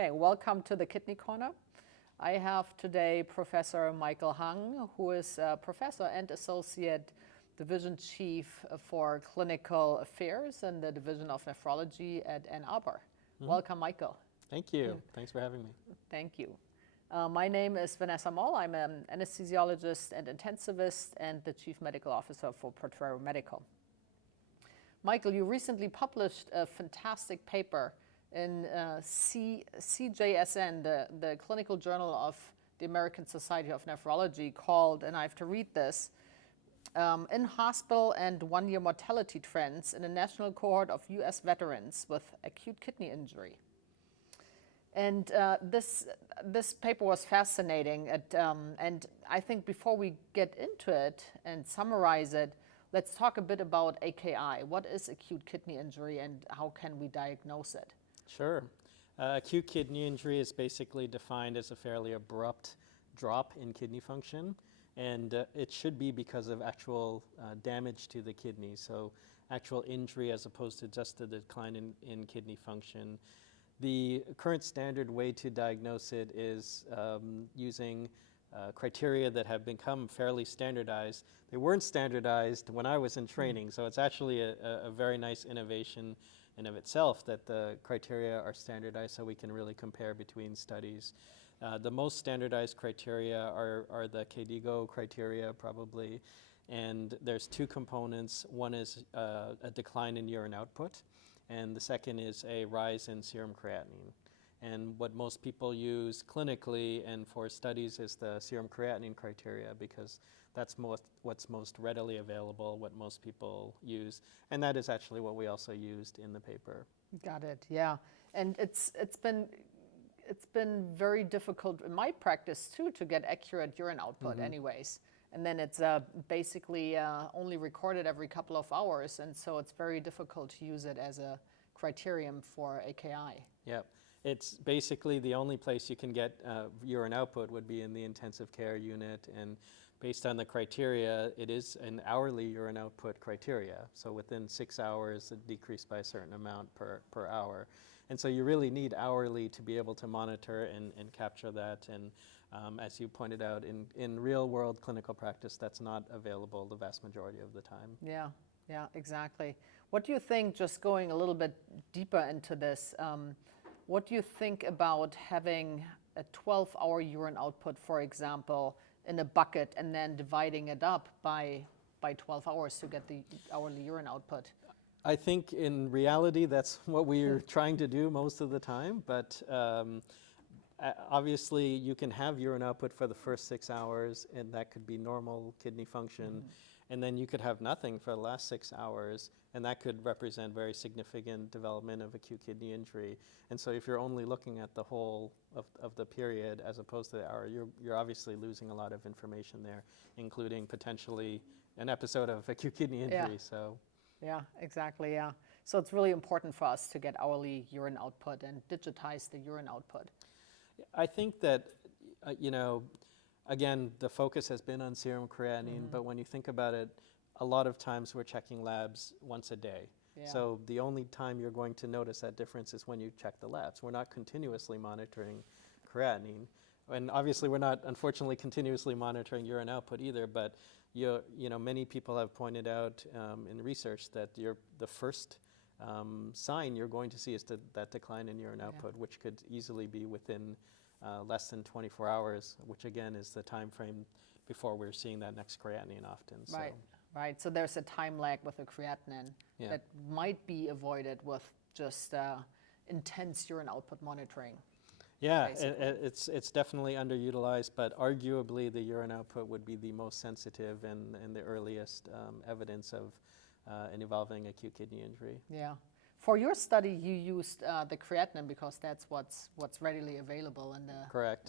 Okay, welcome to the Kidney Corner. I have today Professor Michael Heung, who is a professor and associate division chief for clinical affairs in the Division of Nephrology at Ann Arbor. Welcome, Michael. Thank you. Thanks for having me. Thank you. My name is Vanessa Moll. I'm an anesthesiologist and intensivist and the chief medical officer for Portrero Medical. Michael, you recently published a fantastic paper in CJSN, the Clinical Journal of the American Society of Nephrology, called, and I have to read this, In Hospital and One-Year Mortality Trends in a National Cohort of U.S. Veterans with Acute Kidney Injury. And this paper was fascinating, and I think before we get into it and summarize it, let's talk a bit about AKI. What is acute kidney injury and how can we diagnose it? Sure. Acute kidney injury is basically defined as a fairly abrupt drop in kidney function, and it should be because of actual damage to the kidney, so actual injury as opposed to just a decline in kidney function. The current standard way to diagnose it is using criteria that have become fairly standardized. They weren't standardized when I was in training, so it's actually a very nice innovation in of itself that the criteria are standardized so we can really compare between studies. The most standardized criteria are the KDIGO criteria probably, and there's two components. One is a decline in urine output, and the second is a rise in serum creatinine. And what most people use clinically and for studies is the serum creatinine criteria because that's what's most readily available, what most people use. And that is actually what we also used in the paper. Got it, yeah. And it's been very difficult in my practice too to get accurate urine output anyways. And then it's basically only recorded every couple of hours, and so it's very difficult to use it as a criterion for AKI. Yep. It's basically the only place you can get urine output would be in the intensive care unit, and based on the criteria, it is an hourly urine output criteria. So within 6 hours, it decreased by a certain amount per hour. And so you really need hourly to be able to monitor and capture that. And as you pointed out, in real world clinical practice, that's not available the vast majority of the time. Yeah, yeah, exactly. What do you think, just going a little bit deeper into this, what do you think about having a 12-hour urine output, for example, in a bucket and then dividing it up by 12 hours to get the hourly urine output? I think in reality that's what we're trying to do most of the time, but obviously you can have urine output for the first 6 hours and that could be normal kidney function, and then you could have nothing for the last 6 hours and that could represent very significant development of acute kidney injury. And so if you're only looking at the whole of the period as opposed to the hour, you're obviously losing a lot of information there, including potentially an episode of acute kidney injury. Yeah. So. Yeah, exactly, yeah. So it's really important for us to get hourly urine output and digitize the urine output. I think that, again, the focus has been on serum creatinine, but when you think about it, a lot of times we're checking labs once a day. Yeah. So the only time you're going to notice that difference is when you check the labs. We're not continuously monitoring creatinine. And obviously we're not, unfortunately, continuously monitoring urine output either, but many people have pointed out in research that the first sign you're going to see is that decline in urine output, which could easily be within less than 24 hours, which again is the time frame before we're seeing that next creatinine often. Right, right. So there's a time lag with the creatinine that might be avoided with just intense urine output monitoring. Yeah, it's definitely underutilized, but arguably the urine output would be the most sensitive and the earliest evidence of an evolving acute kidney injury. Yeah. For your study, you used the creatinine because that's what's readily available in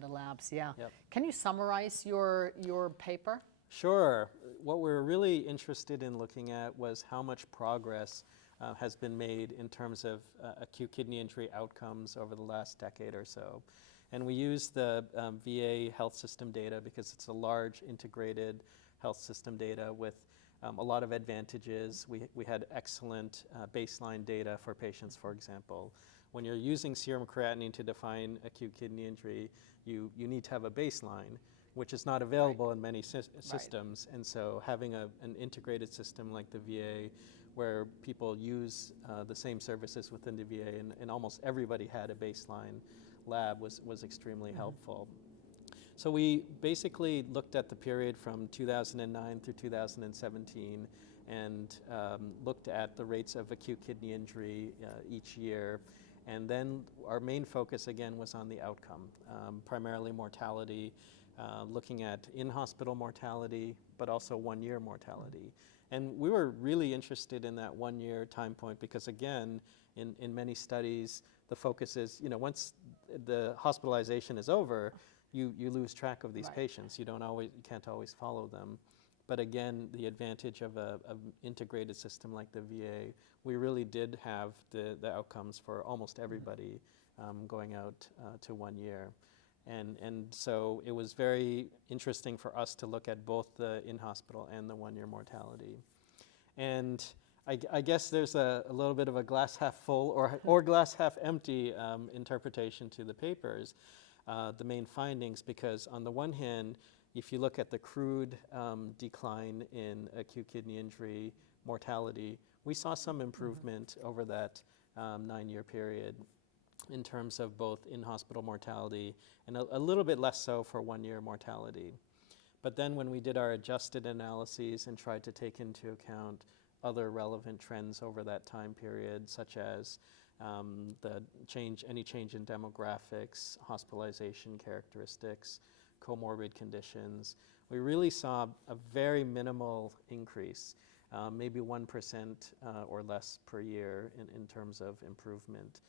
the labs. Yeah. Yep. Can you summarize your paper? Sure. What we're really interested in looking at was how much progress has been made in terms of acute kidney injury outcomes over the last decade or so. And we use the VA health system data because it's a large integrated health system data with a lot of advantages. We had excellent baseline data for patients, for example. when you're using serum creatinine to define acute kidney injury, you need to have a baseline, which is not available in many systems. And so having an integrated system like the VA, where people use the same services within the VA, and almost everybody had a baseline lab, was extremely helpful. So we basically looked at the period from 2009 through 2017 and looked at the rates of acute kidney injury each year. And then our main focus again was on the outcome, primarily mortality, looking at in-hospital mortality, but also one-year mortality. And we were really interested in that one-year time point because, again, in many studies, the focus is, once the hospitalization is over, you lose track of these patients. You can't always follow them. But again, the advantage of an integrated system like the VA, we really did have the outcomes for almost everybody going out to 1 year. And so it was very interesting for us to look at both the in-hospital and the one-year mortality. And I guess there's a little bit of a glass half full or glass half empty interpretation to the papers, the main findings, because on the one hand, if you look at the crude decline in acute kidney injury mortality, we saw some improvement over that 9-year period in terms of both in-hospital mortality and a little bit less so for one-year mortality. But then when we did our adjusted analyses and tried to take into account other relevant trends over that time period, such as any change in demographics, hospitalization characteristics, comorbid conditions, we really saw a very minimal increase, maybe 1% or less per year in terms of improvement.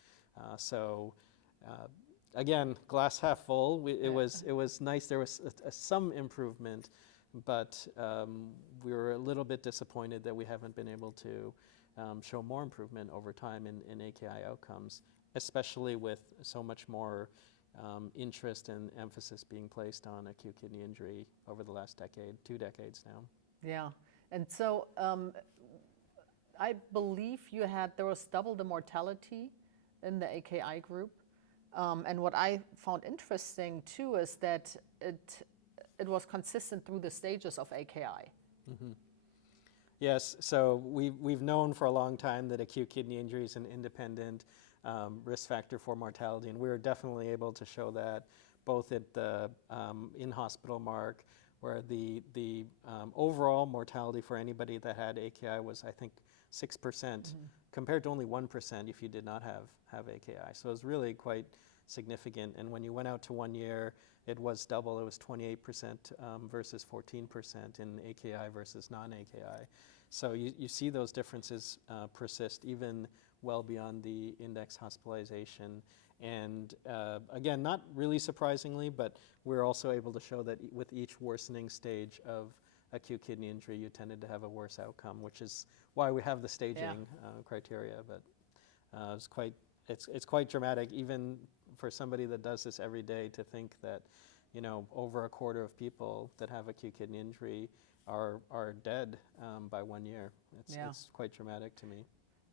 Again, glass half full. It was nice. There was some improvement, but we were a little bit disappointed that we haven't been able to show more improvement over time in AKI outcomes, especially with so much more interest and emphasis being placed on acute kidney injury over the last decade, 2 decades now. Yeah, and so I believe there was double the mortality in the AKI group. And what I found interesting too is that it was consistent through the stages of AKI. Mm-hmm. Yes, so we've known for a long time that acute kidney injury is an independent risk factor for mortality, and we were definitely able to show that both at the in-hospital mark, where the overall mortality for anybody that had AKI was, I think, 6%, compared to only 1% if you did not have AKI. So it was really quite significant. And when you went out to 1 year, it was double. It was 28% versus 14% in AKI versus non-AKI. So you see those differences persist even well beyond the index hospitalization. And again, not really surprisingly, but we're also able to show that with each worsening stage of acute kidney injury, you tended to have a worse outcome, which is why we have the staging criteria. But it's quite dramatic, even for somebody that does this every day, to think that over a quarter of people that have acute kidney injury are dead by 1 year. It's quite dramatic to me.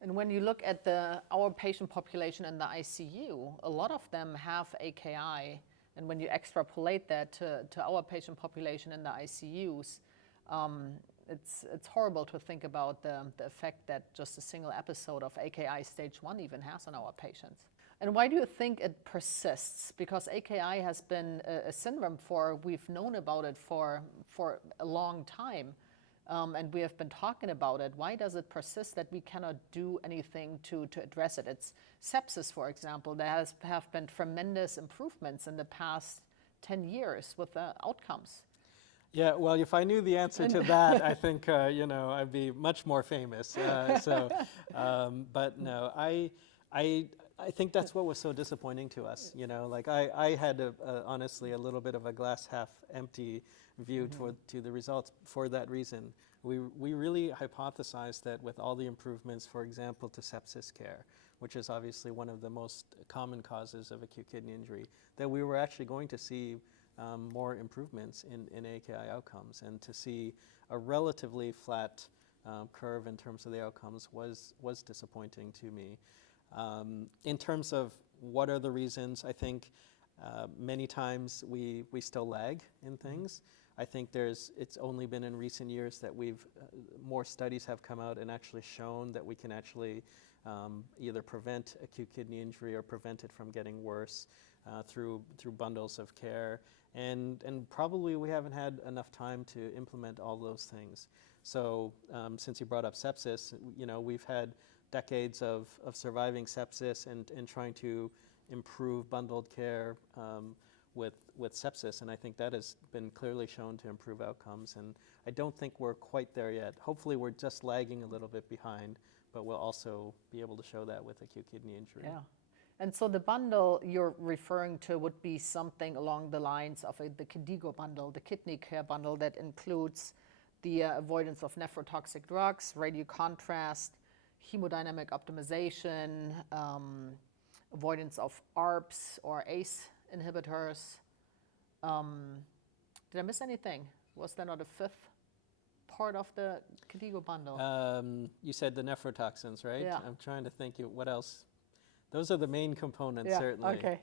And when you look at our patient population in the ICU, a lot of them have AKI. And when you extrapolate that to our patient population in the ICUs, it's horrible to think about the effect that just a single episode of AKI stage 1 even has on our patients. And why do you think it persists? Because AKI has been a syndrome we've known about it for a long time, and we have been talking about it. Why does it persist that we cannot do anything to address it? It's sepsis, for example. There have been tremendous improvements in the past 10 years with the outcomes. Yeah, well, if I knew the answer to that, I think, I'd be much more famous. But no, I think that's what was so disappointing to us. I had honestly a little bit of a glass half empty view to the results for that reason. We really hypothesized that with all the improvements, for example, to sepsis care, which is obviously one of the most common causes of acute kidney injury, that we were actually going to see more improvements in AKI outcomes, and to see a relatively flat curve in terms of the outcomes was disappointing to me. In terms of what are the reasons, I think many times we still lag in things. I think it's only been in recent years that more studies have come out and actually shown that we can actually either prevent acute kidney injury or prevent it from getting worse through bundles of care. And probably we haven't had enough time to implement all those things. So since you brought up sepsis, we've had decades of surviving sepsis and trying to improve bundled care with sepsis, and I think that has been clearly shown to improve outcomes, and I don't think we're quite there yet. Hopefully we're just lagging a little bit behind, but we'll also be able to show that with acute kidney injury. Yeah. And so the bundle you're referring to would be something along the lines of the KDIGO bundle, the kidney care bundle that includes the avoidance of nephrotoxic drugs, radiocontrast, hemodynamic optimization, avoidance of ARBs or ACE inhibitors. Did I miss anything? Was there not a fifth part of the KDIGO bundle? You said the nephrotoxins, right? Yeah. I'm trying to think what else. Those are the main components, Yeah, certainly. okay,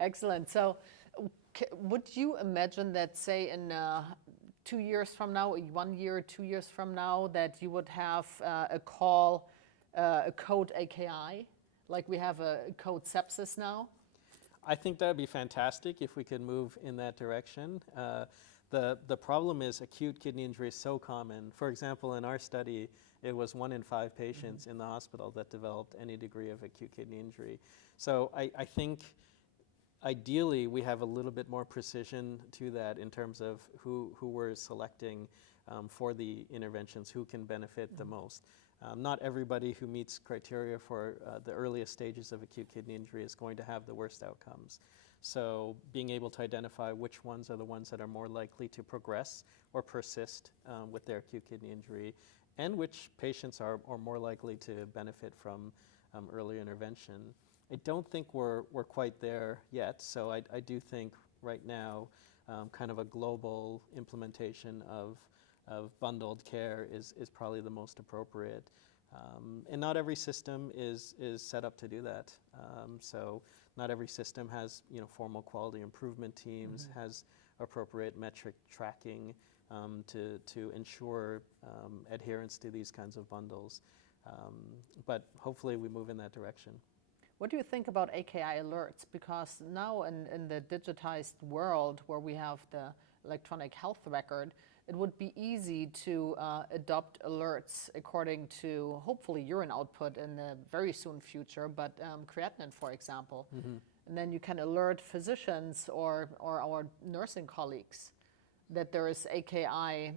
excellent. So would you imagine that, say, in 2 years from now, 1 year, 2 years from now, that you would have a code AKI, like we have a code sepsis now? I think that would be fantastic if we could move in that direction. The problem is acute kidney injury is so common. For example, in our study, it was 1 in 5 patients in the hospital that developed any degree of acute kidney injury. So I think ideally we have a little bit more precision to that in terms of who we're selecting for the interventions, who can benefit the most. Not everybody who meets criteria for the earliest stages of acute kidney injury is going to have the worst outcomes. So being able to identify which ones are the ones that are more likely to progress or persist with their acute kidney injury, and which patients are more likely to benefit from early intervention. I don't think we're quite there yet, so I do think right now kind of a global implementation of bundled care is probably the most appropriate. And not every system is set up to do that. So not every system has formal quality improvement teams, has appropriate metric tracking to ensure adherence to these kinds of bundles. But hopefully we move in that direction. What do you think about AKI alerts? Because now in the digitized world where we have the electronic health record, it would be easy to adopt alerts according to hopefully urine output in the very soon future, but creatinine, for example. And then you can alert physicians or our nursing colleagues that there is AKI,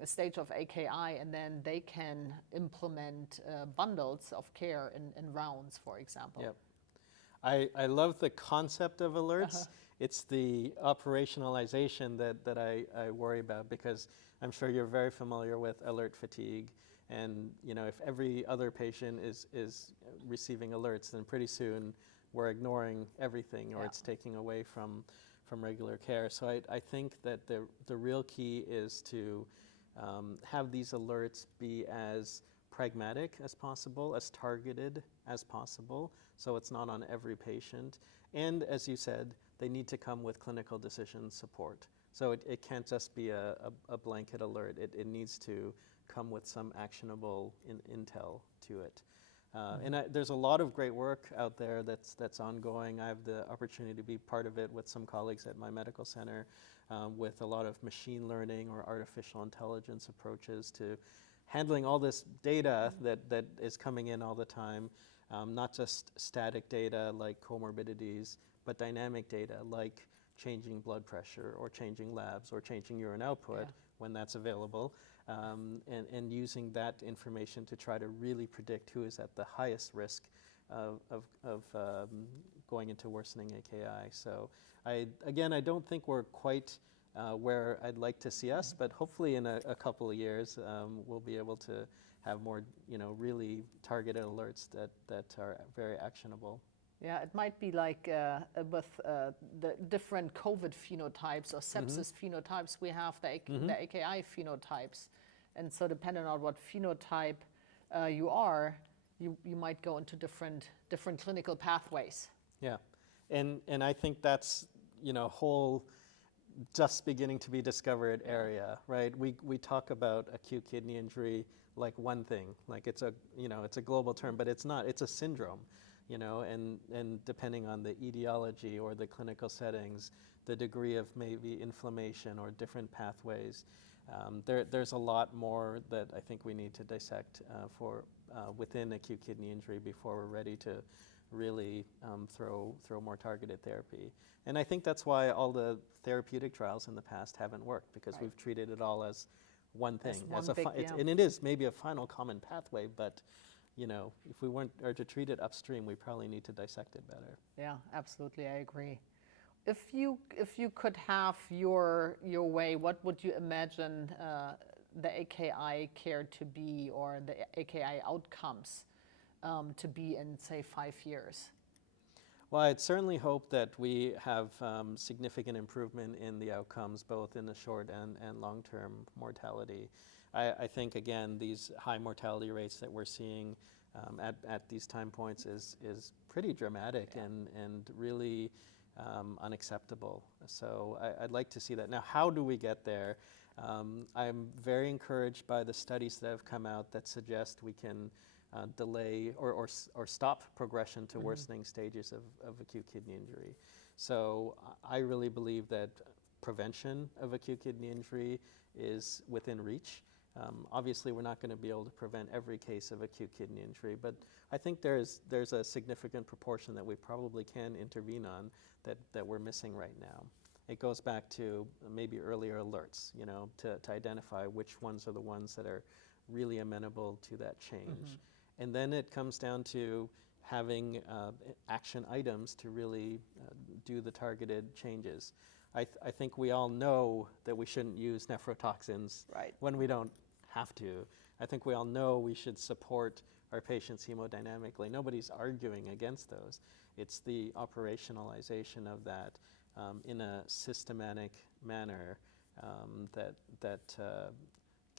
a stage of AKI, and then they can implement bundles of care in rounds, for example. Yep. I love the concept of alerts. It's the operationalization that I worry about, because I'm sure you're very familiar with alert fatigue. And if every other patient is receiving alerts, then pretty soon we're ignoring everything, or it's taking away from regular care. So I think that the real key is to have these alerts be as pragmatic as possible, as targeted as possible, so it's not on every patient. And as you said, they need to come with clinical decision support. So it can't just be a blanket alert. It needs to come with some actionable intel to it. And there's a lot of great work out there that's ongoing. I have the opportunity to be part of it with some colleagues at my medical center with a lot of machine learning or artificial intelligence approaches to handling all this data that is coming in all the time, not just static data like comorbidities, but dynamic data like changing blood pressure or changing labs or changing urine output when that's available. And using that information to try to really predict who is at the highest risk of going into worsening AKI. So I don't think we're quite where I'd like to see us, but hopefully in a couple of years we'll be able to have more really targeted alerts that are very actionable. Yeah, it might be like with the different COVID phenotypes or sepsis phenotypes, we have the AKI phenotypes. And so depending on what phenotype you are, you might go into different clinical pathways. Yeah, and I think that's, whole just beginning to be discovered area, right? We talk about acute kidney injury like one thing, like it's a global term, but it's not. It's a syndrome, and depending on the etiology or the clinical settings, the degree of maybe inflammation or different pathways, there's a lot more that I think we need to dissect for within acute kidney injury before we're ready to really throw more targeted therapy. And I think that's why all the therapeutic trials in the past haven't worked, because we've treated it all as one thing. And it is maybe a final common pathway, but if we are to treat it upstream, we probably need to dissect it better. Yeah, absolutely, I agree. If you could have your way, what would you imagine the AKI care to be, or the AKI outcomes to be in, say, 5 years? Well, I'd certainly hope that we have significant improvement in the outcomes, both in the short and long-term mortality. I think, again, these high mortality rates that we're seeing at these time points is pretty dramatic and really unacceptable. So I'd like to see that. Now, how do we get there? I'm very encouraged by the studies that have come out that suggest we can delay or stop progression to worsening stages of acute kidney injury. So I really believe that prevention of acute kidney injury is within reach. Obviously, we're not going to be able to prevent every case of acute kidney injury, but I think there's a significant proportion that we probably can intervene on that we're missing right now. It goes back to maybe earlier alerts, to identify which ones are the ones that are really amenable to that change. And then it comes down to having action items to really do the targeted changes. I think we all know that we shouldn't use nephrotoxins when we don't have to. I think we all know we should support our patients hemodynamically. Nobody's arguing against those. It's the operationalization of that in a systematic manner that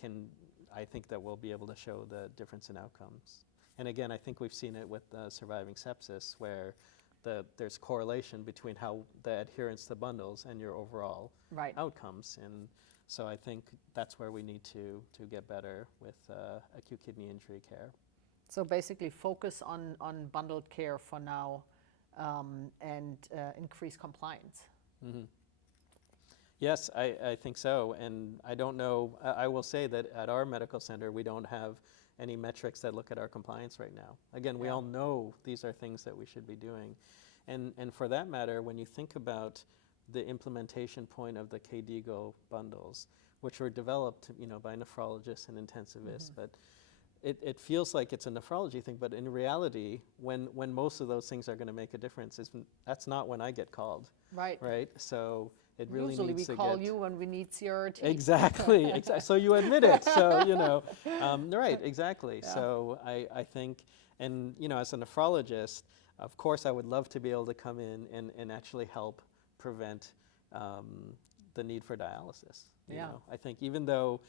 can, I think, that we'll be able to show the difference in outcomes. And again, I think we've seen it with surviving sepsis, where there's correlation between how the adherence to bundles and your overall outcomes. And so I think that's where we need to get better with acute kidney injury care. So basically focus on bundled care for now and increase compliance. Yes, I think so. And I don't know, I will say that at our medical center, we don't have any metrics that look at our compliance right now. Again, we all know these are things that we should be doing. And for that matter, when you think about the implementation point of the KDIGO bundles, which were developed by nephrologists and intensivists, but it feels like it's a nephrology thing, but in reality, when most of those things are going to make a difference, that's not when I get called. Right? So it really usually needs to we call you when we need CRT. Exactly. So you admit it. So, right, exactly. Yeah. So I think, and, as a nephrologist, of course, I would love to be able to come in and actually help prevent the need for dialysis. You know? I think even though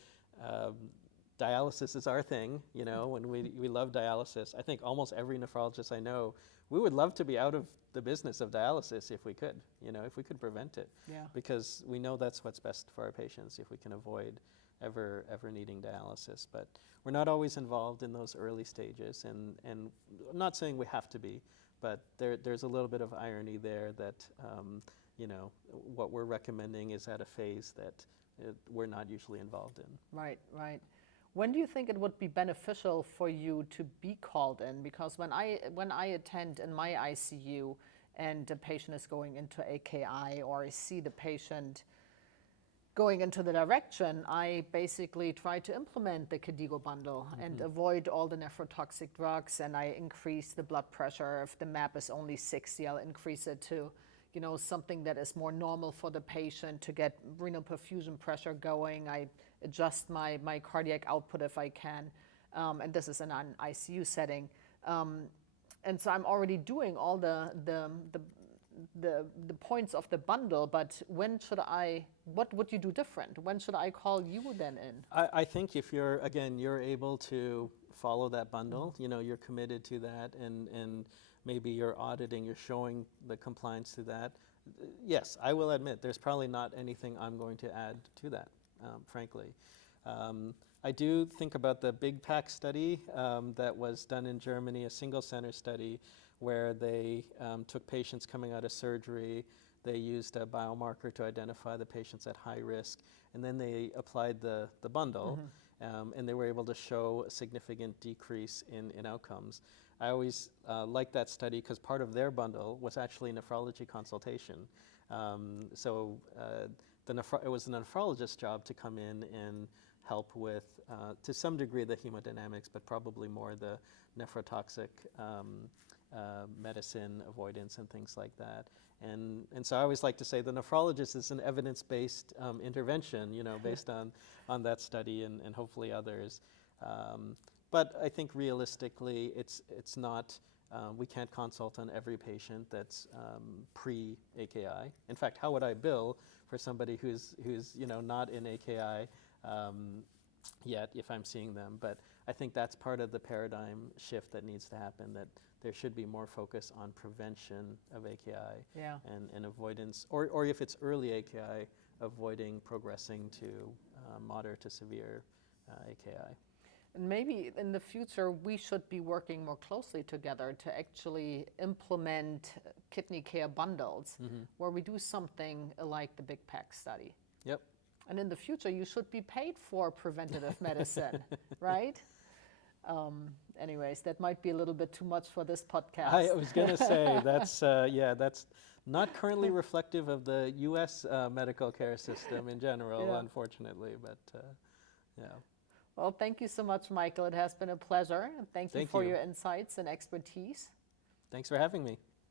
dialysis is our thing, when we love dialysis, I think almost every nephrologist I know, we would love to be out of the business of dialysis if we could, if we could prevent it. Because we know that's what's best for our patients if we can avoid ever needing dialysis. But we're not always involved in those early stages, and I'm not saying we have to be, but there's a little bit of irony there that, what we're recommending is at a phase that we're not usually involved in. Right. When do you think it would be beneficial for you to be called in? Because when I attend in my ICU and the patient is going into AKI, or I see the patient going into the direction, I basically try to implement the KDIGO bundle and avoid all the nephrotoxic drugs, and I increase the blood pressure. If the MAP is only 60, I'll increase it to something that is more normal for the patient to get renal perfusion pressure going. I adjust my cardiac output if I can, and this is in an ICU setting. And so I'm already doing all the points of the bundle, but what would you do different? When should I call you then in? I think if you're able to follow that bundle, you know, you're committed to that, and maybe you're auditing, you're showing the compliance to that. Yes, I will admit there's probably not anything I'm going to add to that, frankly. I do think about the Big Pack study that was done in Germany, a single center study where they took patients coming out of surgery. They used a biomarker to identify the patients at high risk, and then they applied the bundle, and they were able to show a significant decrease in outcomes. I always like that study because part of their bundle was actually nephrology consultation. So it was the nephrologist's job to come in and help with, to some degree, the hemodynamics, but probably more the nephrotoxic medicine avoidance and things like that. And so I always like to say the nephrologist is an evidence-based intervention, you know, based on that study and hopefully others. But I think realistically, it's not, we can't consult on every patient that's pre-AKI. In fact, how would I bill for somebody who's you know, not in AKI yet if I'm seeing them? But I think that's part of the paradigm shift that needs to happen, that there should be more focus on prevention of AKI and avoidance, or if it's early AKI, avoiding progressing to moderate to severe AKI. And maybe in the future, we should be working more closely together to actually implement kidney care bundles where we do something like the Big Pack study. Yep. And in the future, you should be paid for preventative medicine, right? Anyways, that might be a little bit too much for this podcast. I was going to say, that's not currently reflective of the U.S. Medical care system in general, unfortunately, but yeah. Well, thank you so much, Michael. It has been a pleasure. Thank you for your insights and expertise. Thanks for having me.